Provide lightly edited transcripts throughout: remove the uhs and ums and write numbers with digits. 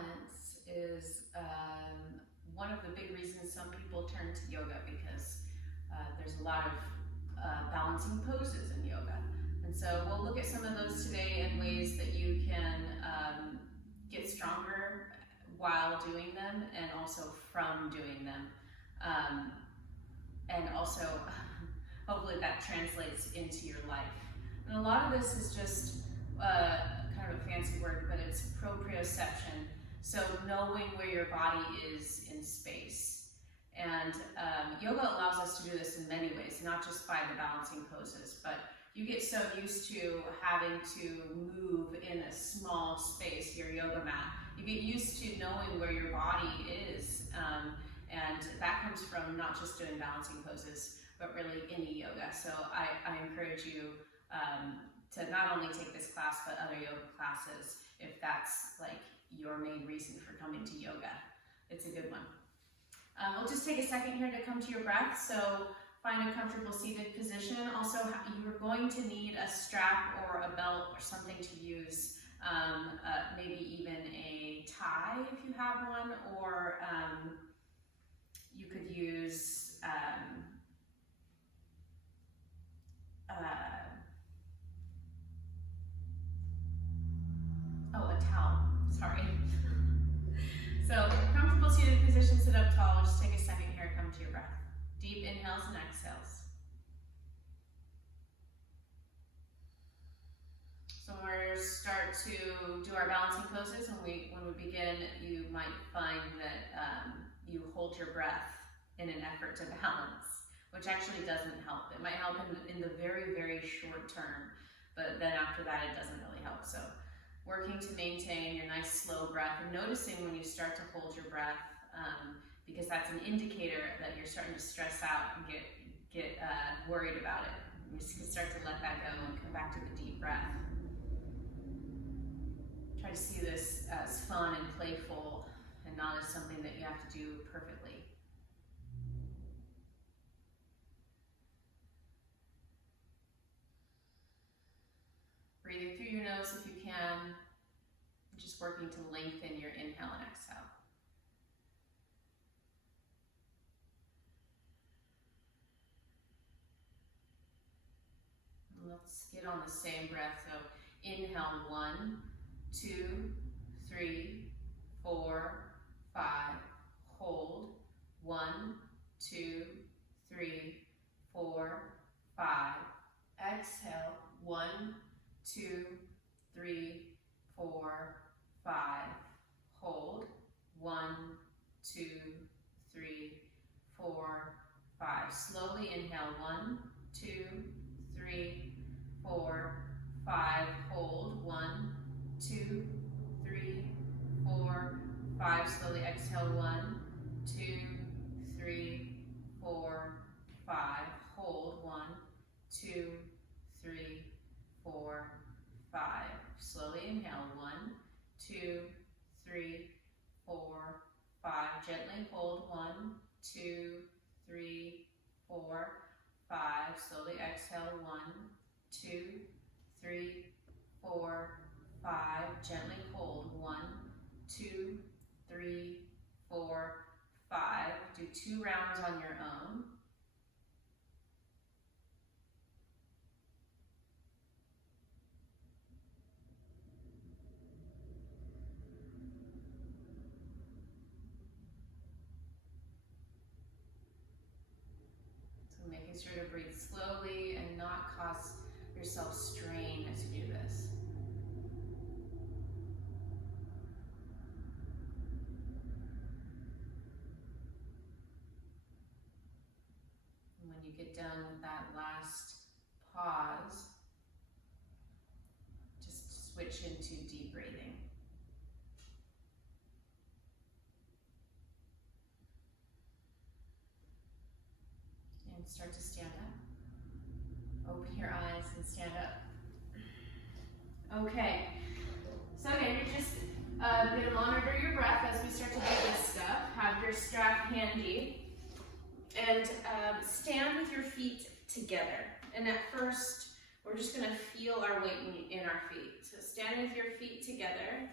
balance is one of the big reasons some people turn to yoga, because there's a lot of balancing poses in yoga. And so we'll look at some of those today and ways that you can get stronger while doing them and also from doing them. And also, hopefully that translates into your life. And a lot of this is just kind of a fancy word, but it's proprioception. So knowing where your body is in space. And yoga allows us to do this in many ways, not just by the balancing poses, but you get so used to having to move in a small space, your yoga mat. You get used to knowing where your body is. And that comes from not just doing balancing poses, but really any yoga. So I encourage you to not only take this class, but other yoga classes, if that's like your main reason for coming to yoga. It's a good one. We'll just take a second here to come to your breath. So find a comfortable seated position. Also, you're going to need a strap or a belt or something to use, maybe even a tie if you have one, or you could use a towel, sorry. So, comfortable seated position, sit up tall. Just take a second here and come to your breath. Deep inhales and exhales. So when we start to do our balancing poses, when we begin, you might find that you hold your breath in an effort to balance, which actually doesn't help. It might help in the very, very short term, but then after that it doesn't really help. So working to maintain your nice slow breath and noticing when you start to hold your breath, because that's an indicator that you're starting to stress out and get worried about it. You just can start to let that go and come back to the deep breath. Try to see this as fun and playful and not as something that you have to do perfectly. Breathing through your nose if you can, just working to lengthen your inhale and exhale. Let's get on the same breath. So inhale 1, 2, 3, 4, 5. Hold 1, 2, 3, 4, 5. Exhale 1, 2, 3, 4, 5. Hold 1, 2, 3, 4, 5. Slowly inhale 1, 2, 3, 4, 5. Hold 1, 2, 3, 4, 5. Slowly exhale 1, 2, 3, 4, 5. Hold 1, 2, 3, 4, 5. Slowly inhale 1, 2, 3, 4, 5. Gently hold 1, 2, 3, 4, 5. Slowly exhale 1, 2, 3, 4, 5. Gently hold 1, 2, 3, 4, 5. Do 2 rounds on your own. So making sure to breathe slowly and not cause yourself strain as you do this. And when you get done with that last pause, just switch into deep breathing. And start to stand up. Open your eyes and stand up. Okay, so again, you're just going to monitor your breath as we start to do this stuff. Have your strap handy and stand with your feet together. And at first, we're just going to feel our weight in our feet. So stand with your feet together.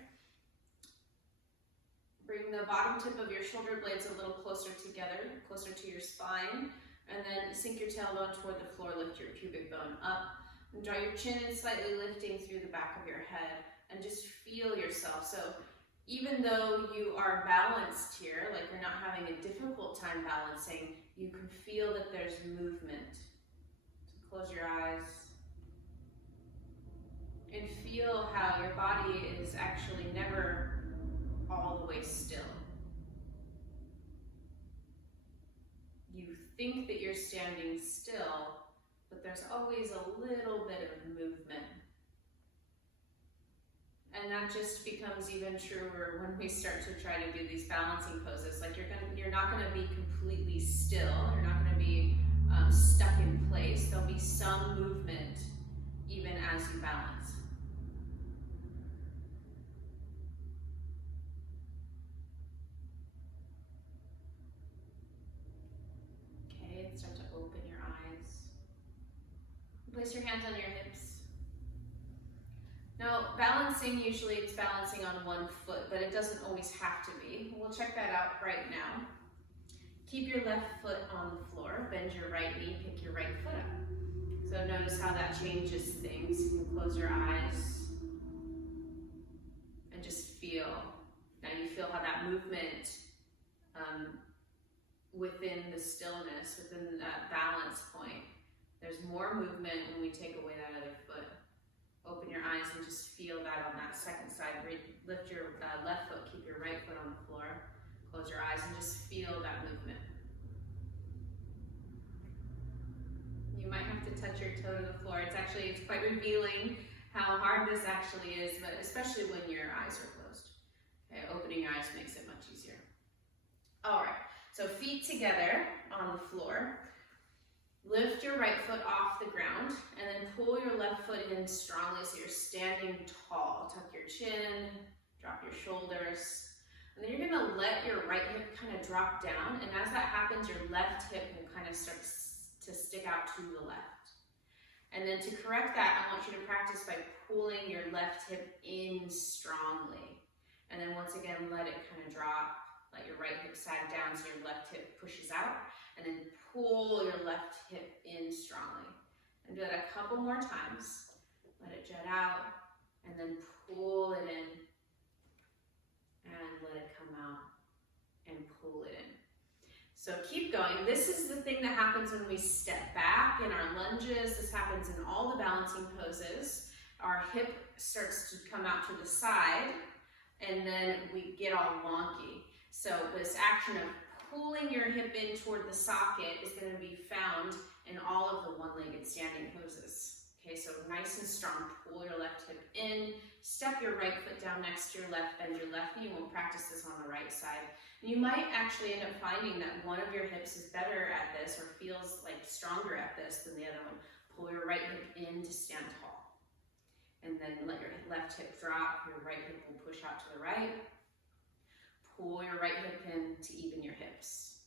Bring the bottom tip of your shoulder blades a little closer together, closer to your spine, and then sink your tailbone toward the floor, lift your pubic bone up, and draw your chin in, slightly lifting through the back of your head, and just feel yourself. So even though you are balanced here, like you're not having a difficult time balancing, you can feel that there's movement. So close your eyes and feel how your body is actually never all the way still. You think that you're standing still, but there's always a little bit of movement. And that just becomes even truer when we start to try to do these balancing poses. Like you're not gonna be completely still. You're not gonna be stuck in place. There'll be some movement even as you balance. Okay, start to open your eyes. Place your hands on your hips. Now, balancing, usually it's balancing on one foot, but it doesn't always have to be. We'll check that out right now. Keep your left foot on the floor, bend your right knee, pick your right foot up. So notice how that changes things. You can close your eyes and just feel. Now you feel how that movement within the stillness, within that balance point, there's more movement when we take away that other foot. Open your eyes and just feel that on that second side. Lift your left foot, keep your right foot on the floor. Close your eyes and just feel that movement. You might have to touch your toe to the floor. It's quite revealing how hard this actually is, but especially when your eyes are closed. Okay, opening your eyes makes it much easier. All right, so feet together on the floor. Lift your right foot off the ground and then pull your left foot in strongly so you're standing tall. Tuck your chin, drop your shoulders, and then you're gonna let your right hip kind of drop down, and as that happens, your left hip will kind of start to stick out to the left. And then to correct that, I want you to practice by pulling your left hip in strongly. And then once again, let it kind of drop. Let your right hip sag down so your left hip pushes out, and then pull your left hip in strongly. And do that a couple more times. Let it jet out, and then pull it in, and let it come out, and pull it in. So keep going. This is the thing that happens when we step back in our lunges. This happens in all the balancing poses. Our hip starts to come out to the side, and then we get all wonky. So this action of pulling your hip in toward the socket is going to be found in all of the one-legged standing poses. Okay, so nice and strong. Pull your left hip in, step your right foot down next to your left, bend your left knee. We'll practice this on the right side. And you might actually end up finding that one of your hips is better at this or feels like stronger at this than the other one. Pull your right hip in to stand tall. And then let your left hip drop. Your right hip will push out to the right. Pull your right hip in to even your hips.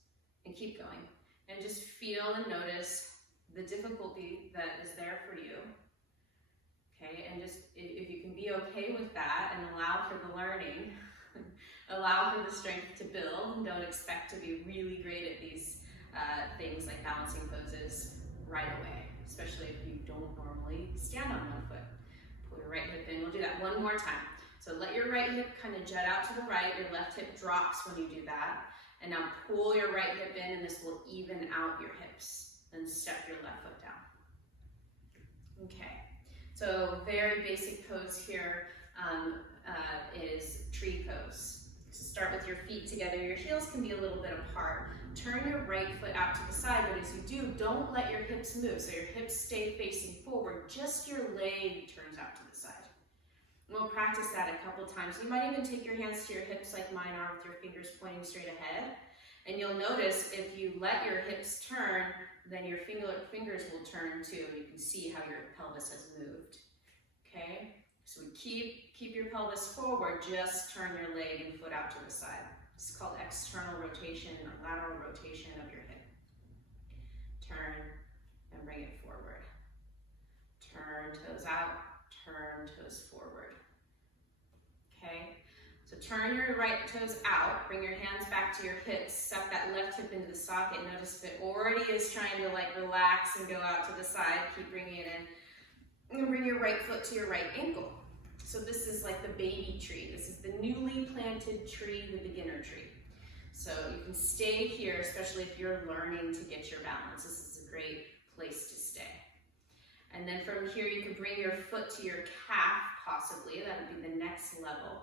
And keep going. And just feel and notice the difficulty that is there for you. Okay, and just if you can be okay with that and allow for the learning, allow for the strength to build, and don't expect to be really great at these things like balancing poses right away, especially if you don't normally stand on one foot. Pull your right hip in. We'll do that one more time. So let your right hip kind of jet out to the right, your left hip drops when you do that. And now pull your right hip in, and this will even out your hips. Then step your left foot down. Okay, so very basic pose here is tree pose. So start with your feet together. Your heels can be a little bit apart. Turn your right foot out to the side, but as you do, don't let your hips move. So your hips stay facing forward, just your leg turns out to the side. We'll practice that a couple times. You might even take your hands to your hips like mine are with your fingers pointing straight ahead. And you'll notice if you let your hips turn, then your fingers will turn too. You can see how your pelvis has moved. Okay? So we keep your pelvis forward, just turn your leg and foot out to the side. It's called external rotation or lateral rotation of your hip. Turn and bring it forward. Turn toes out, turn toes forward. Okay, so turn your right toes out, bring your hands back to your hips, suck that left hip into the socket. Notice if it already is trying to like relax and go out to the side, keep bringing it in. And bring your right foot to your right ankle. So this is like the baby tree. This is the newly planted tree, the beginner tree. So you can stay here, especially if you're learning to get your balance. This is a great place to stay. And then from here, you can bring your foot to your calf, possibly. That would be the next level.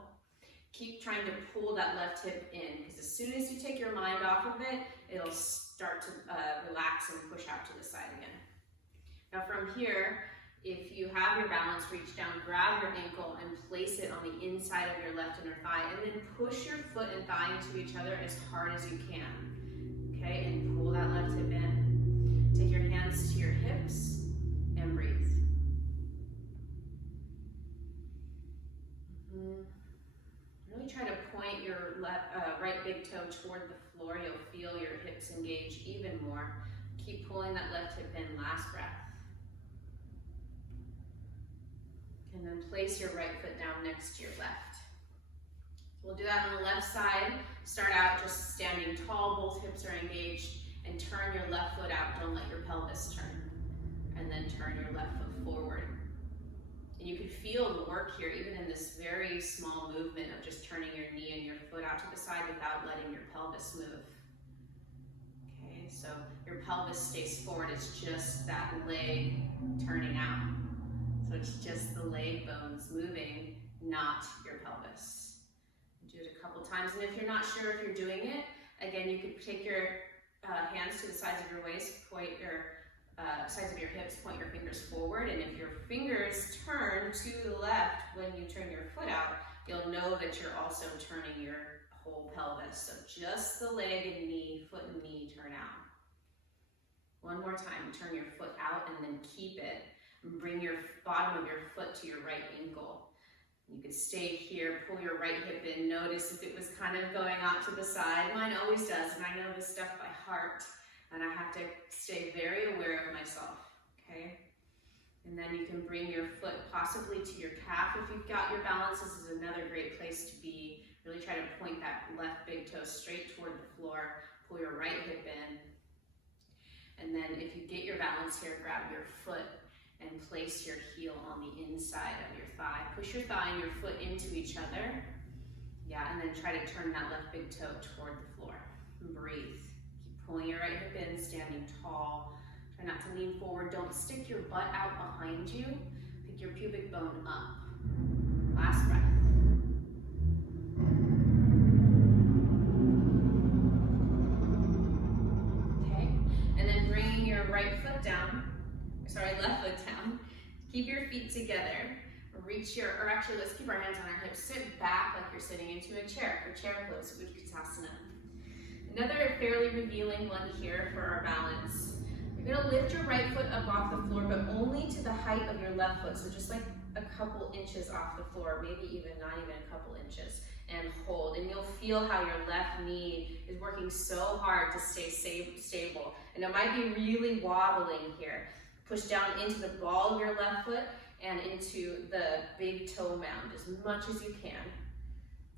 Keep trying to pull that left hip in, because as soon as you take your mind off of it, it'll start to relax and push out to the side again. Now from here, if you have your balance, reach down, grab your ankle, and place it on the inside of your left inner thigh, and then push your foot and thigh into each other as hard as you can. Okay, and pull that left hip in. Take your hands to your hips and breathe. Really try to point your right big toe toward the floor. You'll feel your hips engage even more. Keep pulling that left hip in. Last breath. And then place your right foot down next to your left. We'll do that on the left side. Start out just standing tall, both hips are engaged, and turn your left foot out. Don't let your pelvis turn. And then turn your left foot forward. And you can feel the work here, even in this very small movement of just turning your knee and your foot out to the side without letting your pelvis move. Okay, so your pelvis stays forward. It's just that leg turning out. So it's just the leg bones moving, not your pelvis. Do it a couple times, and if you're not sure if you're doing it, again, you could take your hands to the sides of your waist, point your sides of your hips, point your fingers forward, and if your fingers turn to the left when you turn your foot out, you'll know that you're also turning your whole pelvis. So just the leg and knee, foot and knee turn out. One more time, turn your foot out and then keep it. And bring your bottom of your foot to your right ankle. You could stay here, pull your right hip in. Notice if it was kind of going out to the side. Mine always does, and I know this stuff by heart. And I have to stay very aware of myself, okay? And then you can bring your foot possibly to your calf. If you've got your balance, this is another great place to be. Really try to point that left big toe straight toward the floor. Pull your right hip in. And then if you get your balance here, grab your foot and place your heel on the inside of your thigh. Push your thigh and your foot into each other. Yeah, and then try to turn that left big toe toward the floor. And breathe. Keep pulling your right hip in, standing tall. Try not to lean forward. Don't stick your butt out behind you. Pick your pubic bone up. Last breath. Okay, and then bringing your right foot down. Left foot down. Keep your feet together. Reach or actually let's keep our hands on our hips. Sit back like you're sitting into a chair for chair pose, Utkatasana. Another fairly revealing one here for our balance. You're gonna lift your right foot up off the floor, but only to the height of your left foot. So just like a couple inches off the floor, maybe even not even a couple inches, and hold. And you'll feel how your left knee is working so hard to stay stable. And it might be really wobbling here. Push down into the ball of your left foot and into the big toe mound as much as you can.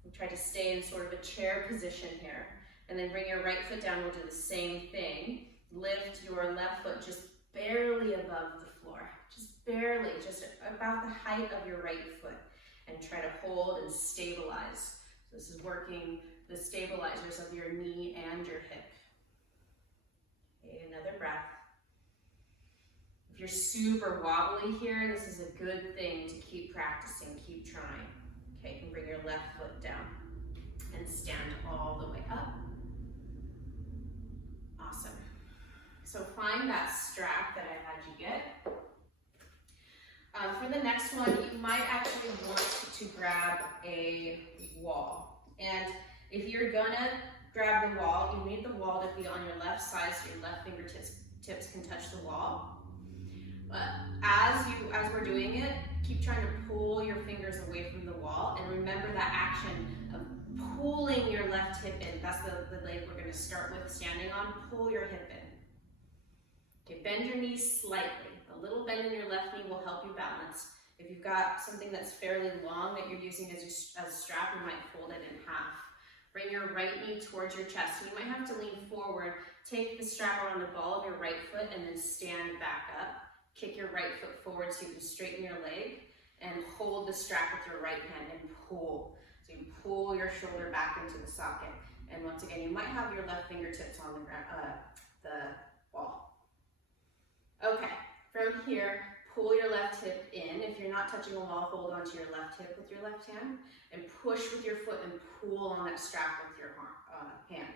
And try to stay in sort of a chair position here. And then bring your right foot down. We'll do the same thing. Lift your left foot just barely above the floor. Just barely, just about the height of your right foot. And try to hold and stabilize. So this is working the stabilizers of your knee and your hip. Okay, another breath. If you're super wobbly here, this is a good thing to keep practicing, keep trying. Okay, you can bring your left foot down and stand all the way up. Awesome. So find that strap that I had you get. For the next one, you might actually want to grab a wall. And if you're gonna grab the wall, you need the wall to be on your left side so your left fingertips can touch the wall. But as we're doing it, keep trying to pull your fingers away from the wall, and remember that action of pulling your left hip in. That's the leg we're going to start with standing on. Pull your hip in. Okay, bend your knees slightly. A little bend in your left knee will help you balance. If you've got something that's fairly long that you're using as a strap, you might fold it in half. Bring your right knee towards your chest. You might have to lean forward. Take the strap around the ball of your right foot and then stand back up. Kick your right foot forward so you can straighten your leg and hold the strap with your right hand and pull. So you pull your shoulder back into the socket. And once again, you might have your left fingertips on the wall. Okay, from here, pull your left hip in. If you're not touching a wall, hold onto your left hip with your left hand and push with your foot and pull on that strap with your hand.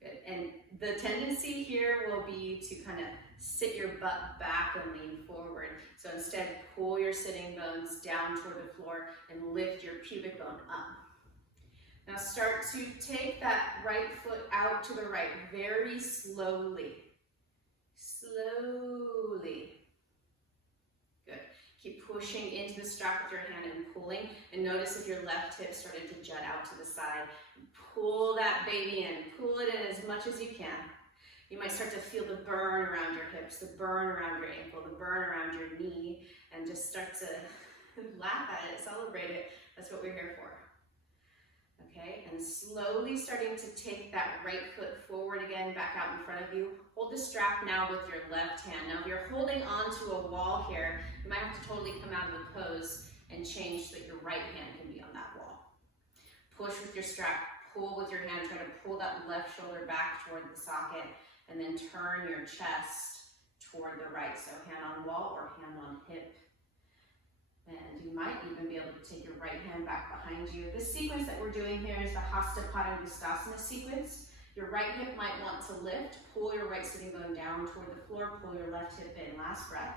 Good. And the tendency here will be to kind of sit your butt back and lean forward. So instead, pull your sitting bones down toward the floor and lift your pubic bone up. Now start to take that right foot out to the right very slowly. Slowly. Good. Keep pushing into the strap with your hand and pulling. And notice if your left hip started to jut out to the side. Pull that baby in. Pull it in as much as you can. You might start to feel the burn around your hips, the burn around your ankle, the burn around your knee, and just start to laugh at it, celebrate it. That's what we're here for. Okay, and slowly starting to take that right foot forward again, back out in front of you. Hold the strap now with your left hand. Now if you're holding onto a wall here, you might have to totally come out of the pose and change so that your right hand can be on that wall. Push with your strap, pull with your hand, try to pull that left shoulder back toward the socket, and then turn your chest toward the right. So hand on wall or hand on hip. And you might even be able to take your right hand back behind you. This sequence that we're doing here is the Hasta Padangusthasana sequence. Your right hip might want to lift. Pull your right sitting bone down toward the floor. Pull your left hip in. Last breath.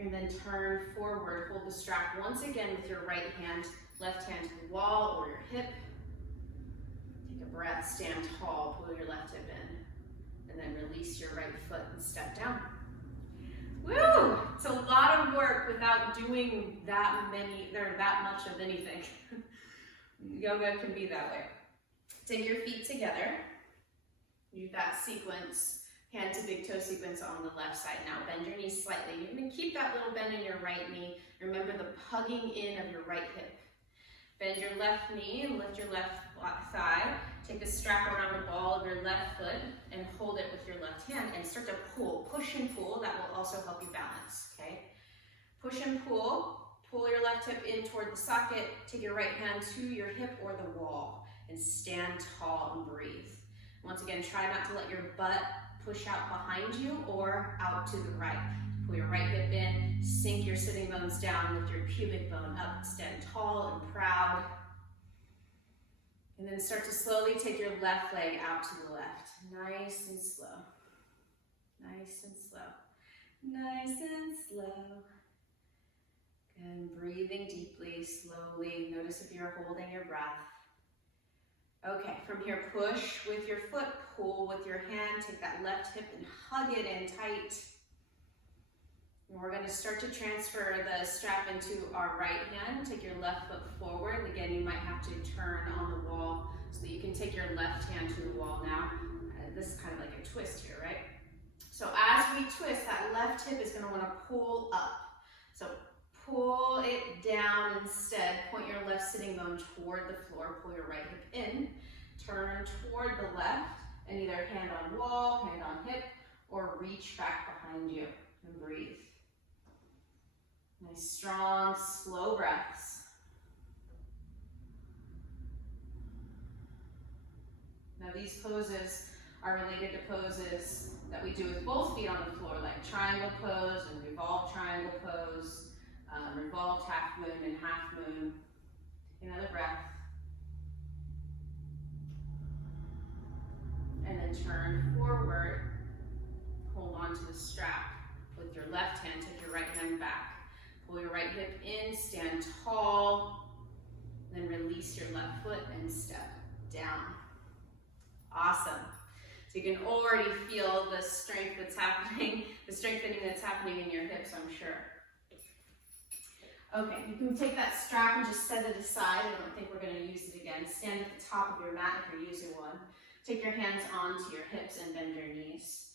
And then turn forward. Hold the strap once again with your right hand. Left hand to the wall or your hip. Take a breath. Stand tall. Pull your left hip in. And then release your right foot and step down. Woo! It's a lot of work without doing that much of anything. Yoga can be that way. Take your feet together. Do that sequence, hand to big toe sequence on the left side. Now bend your knees slightly. You're going to keep that little bend in your right knee. Remember the hugging in of your right hip. Bend your left knee and lift your left thigh. Take the strap around the ball of your left foot and hold it with your left hand and start to pull. Push and pull. That will also help you balance, okay? Push and pull. Pull your left hip in toward the socket. Take your right hand to your hip or the wall and stand tall and breathe. Once again, try not to let your butt push out behind you or out to the right. Pull your right hip in, sink your sitting bones down, lift your pubic bone up, stand tall and proud. And then start to slowly take your left leg out to the left. Nice and slow. Nice and slow. Nice and slow. And breathing deeply, slowly. Notice if you're holding your breath. Okay, from here, push with your foot, pull with your hand, take that left hip and hug it in tight. And we're going to start to transfer the strap into our right hand. Take your left foot forward. Again, you might have to turn on the wall so that you can take your left hand to the wall now. This is kind of like a twist here, right? So as we twist, that left hip is going to want to pull up. So pull it down instead. Point your left sitting bone toward the floor. Pull your right hip in. Turn toward the left and either hand on wall, hand on hip, or reach back behind you and breathe. Nice, strong, slow breaths. Now these poses are related to poses that we do with both feet on the floor, like triangle pose and revolved triangle pose, revolved half moon and half moon. Another breath. And then turn forward. Hold on to the strap with your left hand. Take your right hand back. Pull your right hip in, stand tall, then release your left foot and step down. Awesome. So you can already feel the strength that's happening, the strengthening that's happening in your hips, I'm sure. Okay, you can take that strap and just set it aside. I don't think we're going to use it again. Stand at the top of your mat if you're using one. Take your hands onto your hips and bend your knees.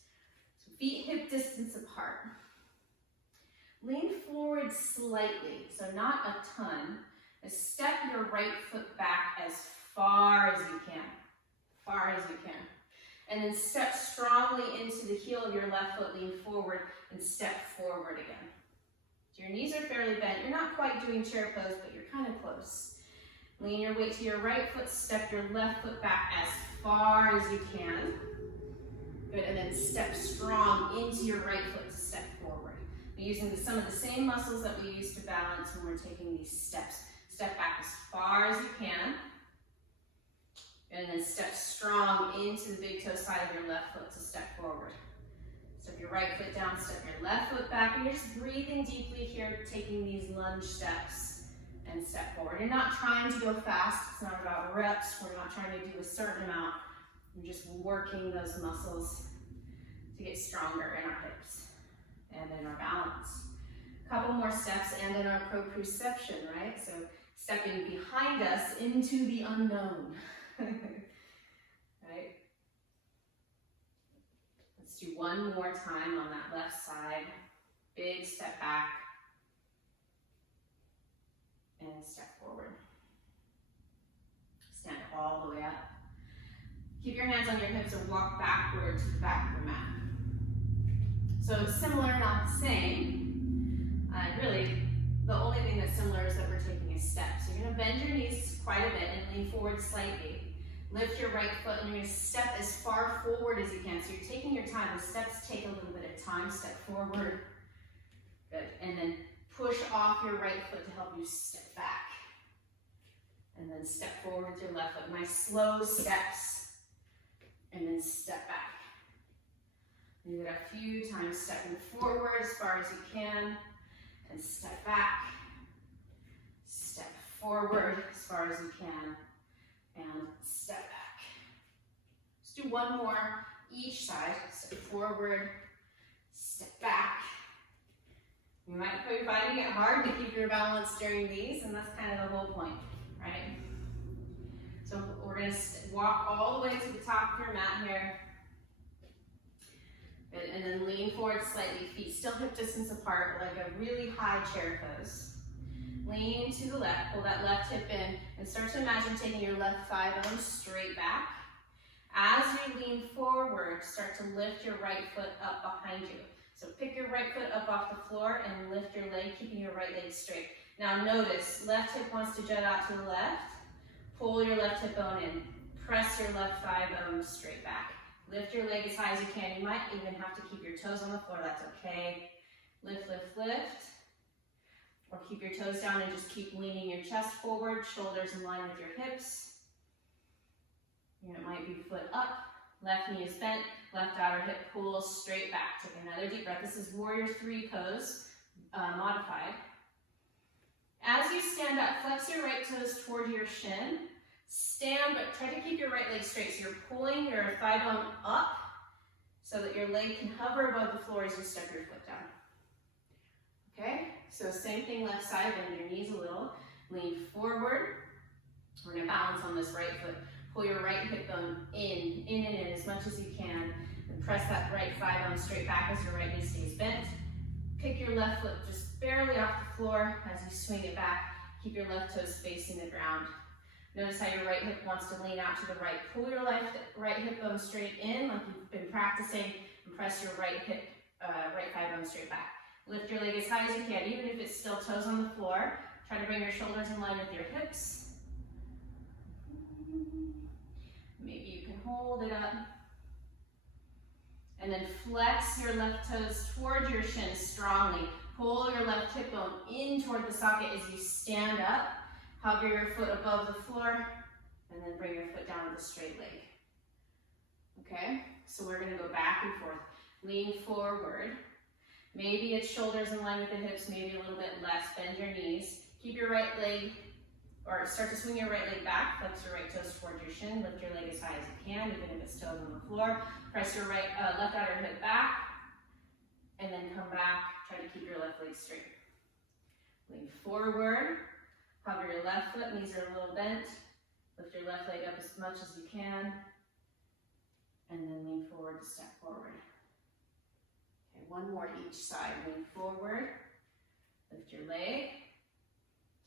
So feet hip distance apart. Lean forward slightly, so not a ton. And step your right foot back as far as you can. Far as you can. And then step strongly into the heel of your left foot, lean forward, and step forward again. So your knees are fairly bent. You're not quite doing chair pose, but you're kind of close. Lean your weight to your right foot, step your left foot back as far as you can. Good, and then step strong into your right foot to step forward. We're using some of the same muscles that we use to balance when we're taking these steps. Step back as far as you can. And then step strong into the big toe side of your left foot to step forward. Step your right foot down, step your left foot back, and you're just breathing deeply here, taking these lunge steps and step forward. You're not trying to go fast. It's not about reps. We're not trying to do a certain amount. We're just working those muscles to get stronger in our hips and in our balance. A couple more steps and in our proprioception, right? So stepping behind us into the unknown. Right? Let's do one more time on that left side. Big step back. And step forward. Stand all the way up. Keep your hands on your hips and walk backward to the back of the mat. So similar, not the same. Really, the only thing that's similar is that we're taking a step. So you're going to bend your knees quite a bit and lean forward slightly. Lift your right foot and you're going to step as far forward as you can. So you're taking your time. The steps take a little bit of time. Step forward. Good. And then push off your right foot to help you step back. And then step forward with your left foot. Nice slow steps. And then step back. And do that a few times, stepping forward as far as you can. And step back. Step forward as far as you can. And step back. Let's do one more each side. Step forward, step back. You might be finding it hard to keep your balance during these, and that's kind of the whole point, right? So we're going to walk all the way to the top of your mat here. Good. And then lean forward slightly, feet still hip distance apart, like a really high chair pose. Lean to the left, pull that left hip in, and start to imagine taking your left thigh bone straight back. As you lean forward, start to lift your right foot up behind you. So pick your right foot up off the floor and lift your leg, keeping your right leg straight. Now notice, left hip wants to jut out to the left. Pull your left hip bone in. Press your left thigh bone straight back. Lift your leg as high as you can. You might even have to keep your toes on the floor, that's okay. Lift, lift, lift. Or keep your toes down and just keep leaning your chest forward, shoulders in line with your hips. And it might be foot up, left knee is bent, left outer hip pulls straight back. Take another deep breath. This is Warrior 3 pose, modified. As you stand up, flex your right toes toward your shin. Stand, but try to keep your right leg straight. So you're pulling your thigh bone up so that your leg can hover above the floor as you step your foot down. Okay, so same thing left side, bend your knees a little. Lean forward. We're going to balance on this right foot. Pull your right hip bone in as much as you can. And press that right thigh bone straight back as your right knee stays bent. Pick your left foot just barely off the floor as you swing it back. Keep your left toes facing the ground. Notice how your right hip wants to lean out to the right. Pull your right hip bone straight in like you've been practicing, and press your right thigh bone straight back. Lift your leg as high as you can, even if it's still toes on the floor. Try to bring your shoulders in line with your hips. Maybe you can hold it up. And then flex your left toes toward your shin strongly. Pull your left hip bone in toward the socket as you stand up. Hover your foot above the floor, and then bring your foot down with a straight leg. Okay, so we're going to go back and forth. Lean forward. Maybe it's shoulders in line with the hips, maybe a little bit less. Bend your knees. Keep your right leg, or start to swing your right leg back. Flex your right toes toward your shin. Lift your leg as high as you can, even if it's toes on the floor. Press your left outer hip back, and then come back. Try to keep your left leg straight. Lean forward. Hover your left foot, knees are a little bent. Lift your left leg up as much as you can. And then lean forward to step forward. Okay, one more each side. Lean forward. Lift your leg.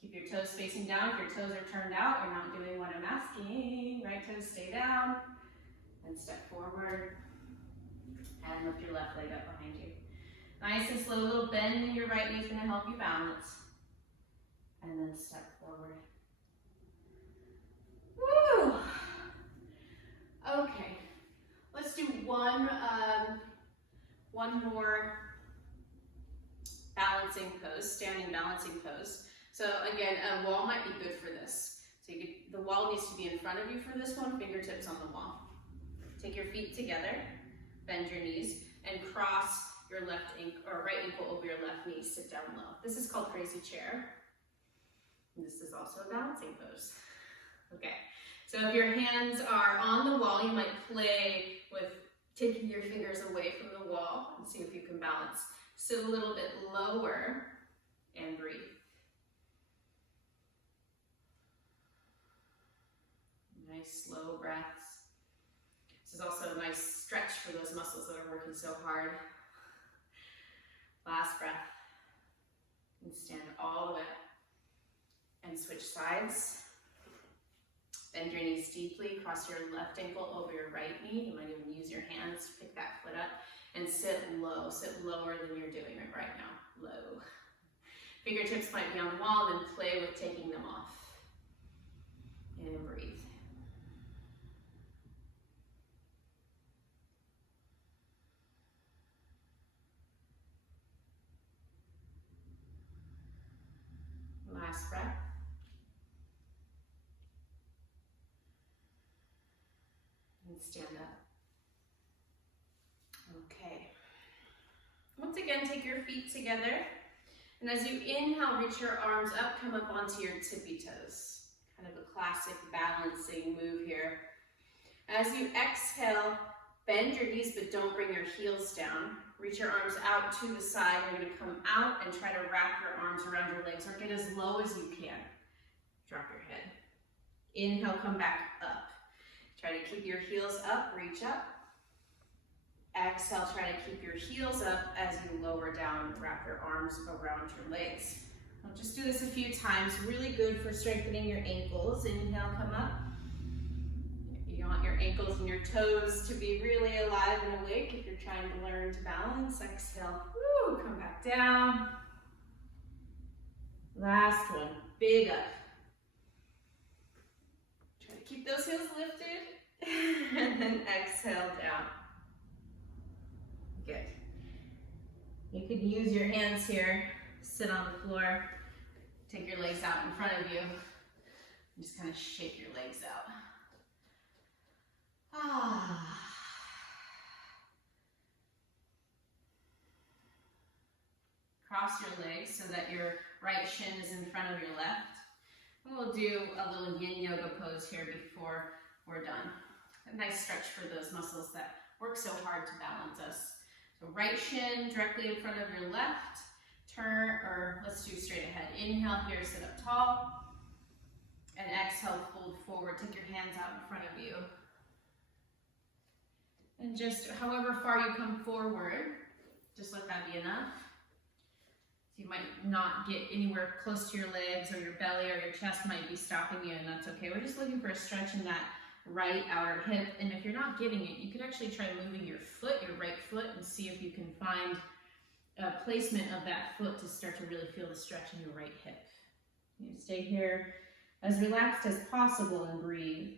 Keep your toes facing down. If your toes are turned out, you're not doing what I'm asking. Right toes stay down. And step forward. And lift your left leg up behind you. Nice and slow, little bend in your right knee is going to help you balance. And then step forward. Woo! Okay, let's do one more balancing pose, standing balancing pose. So again, a wall might be good for this. So the wall needs to be in front of you for this one, fingertips on the wall. Take your feet together, bend your knees, and cross your left ankle or right ankle over your left knee, sit down low. This is called crazy chair. And this is also a balancing pose. Okay, so if your hands are on the wall, you might play with taking your fingers away from the wall and see if you can balance. Sit a little bit lower and breathe. Nice slow breaths. This is also a nice stretch for those muscles that are working so hard. Last breath. And stand all the way up. And switch sides. Bend your knees deeply. Cross your left ankle over your right knee. You might even use your hands to pick that foot up. And sit low. Sit lower than you're doing it right now. Low. Fingertips might be on the wall, then play with taking them off. And breathe. Last breath. And stand up. Okay. Once again, take your feet together. And as you inhale, reach your arms up, come up onto your tippy toes. Kind of a classic balancing move here. As you exhale, bend your knees, but don't bring your heels down. Reach your arms out to the side. You're going to come out and try to wrap your arms around your legs or get as low as you can. Drop your head. Inhale, come back up. Try to keep your heels up, reach up. Exhale, try to keep your heels up as you lower down, wrap your arms around your legs. I'll just do this a few times. Really good for strengthening your ankles. Inhale, come up. You want your ankles and your toes to be really alive and awake if you're trying to learn to balance. Exhale, woo, come back down. Last one, big up. Try to keep those heels lifted. And then exhale down. Good. You could use your hands here, sit on the floor, take your legs out in front of you, and just kind of shake your legs out. Cross your legs so that your right shin is in front of your left. And we'll do a little yin yoga pose here before we're done. A nice stretch for those muscles that work so hard to balance us. So right shin directly in front of your left. Turn, or let's do straight ahead. Inhale here, sit up tall. And exhale, fold forward. Take your hands out in front of you. And just however far you come forward, just let that be enough. So you might not get anywhere close to your legs, or your belly or your chest might be stopping you, and that's okay. We're just looking for a stretch in that right outer hip. And if you're not getting it, you could actually try moving your foot, your right foot, and see if you can find a placement of that foot to start to really feel the stretch in your right hip. You stay here as relaxed as possible and breathe.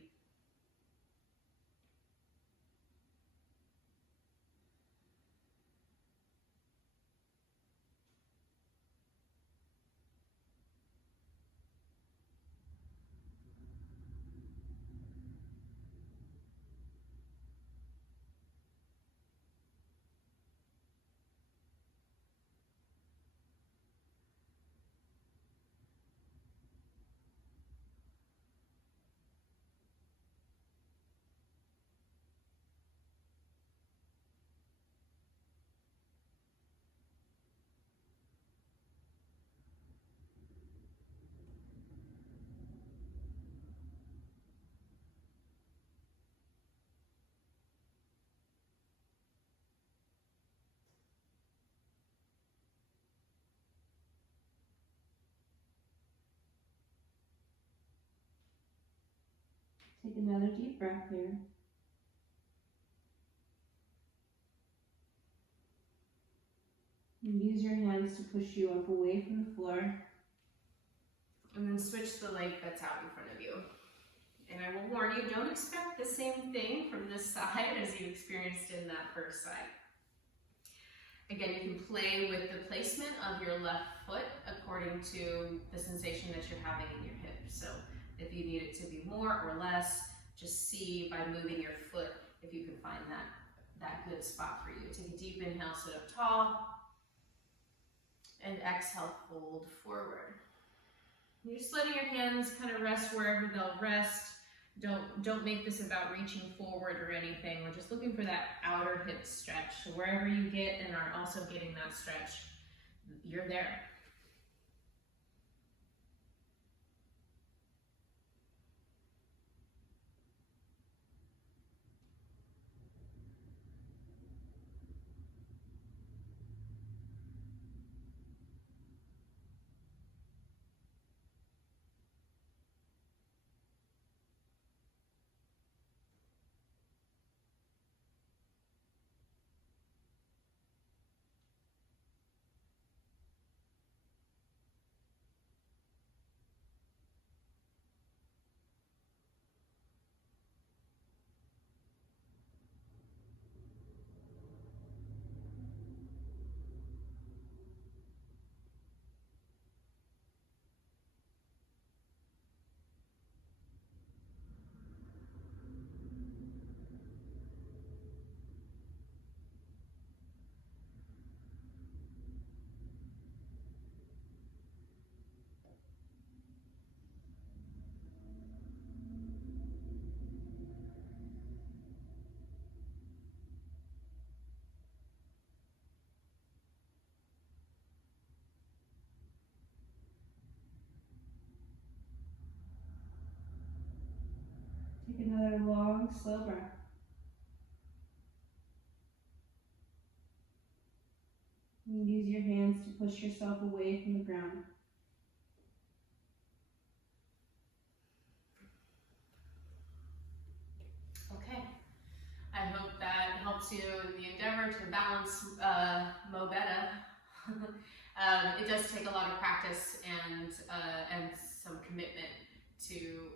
Take another deep breath here. And use your hands to push you up away from the floor. And then switch the leg that's out in front of you. And I will warn you, don't expect the same thing from this side as you experienced in that first side. Again, you can play with the placement of your left foot according to the sensation that you're having in your hip. So if you need it to be more or less, just see by moving your foot if you can find that good spot for you. Take a deep inhale, sit up tall. And exhale, fold forward. You're just letting your hands kind of rest wherever they'll rest. Don't make this about reaching forward or anything. We're just looking for that outer hip stretch. So wherever you get and are also getting that stretch, you're there. Take another long, slow breath. And use your hands to push yourself away from the ground. Okay. I hope that helps you in the endeavor to balance Mo Betta. It does take a lot of practice and some commitment to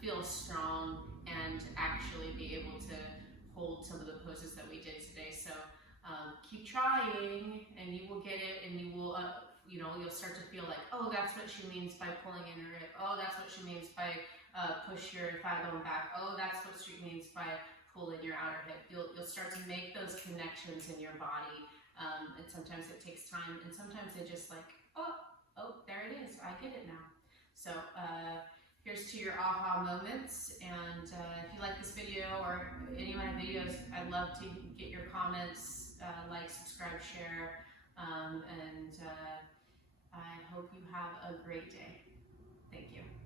feel strong and actually be able to hold some of the poses that we did today. So keep trying, and you will get it, and you will, you'll start to feel like, oh, that's what she means by pulling in her hip. Oh, that's what she means by push your thigh bone back. Oh, that's what she means by pull in your outer hip. You'll start to make those connections in your body, and sometimes it takes time, and sometimes they just like, oh, there it is. I get it now. So here's to your aha moments, and if you like this video or any of my videos, I'd love to get your comments, like, subscribe, share, and I hope you have a great day. Thank you.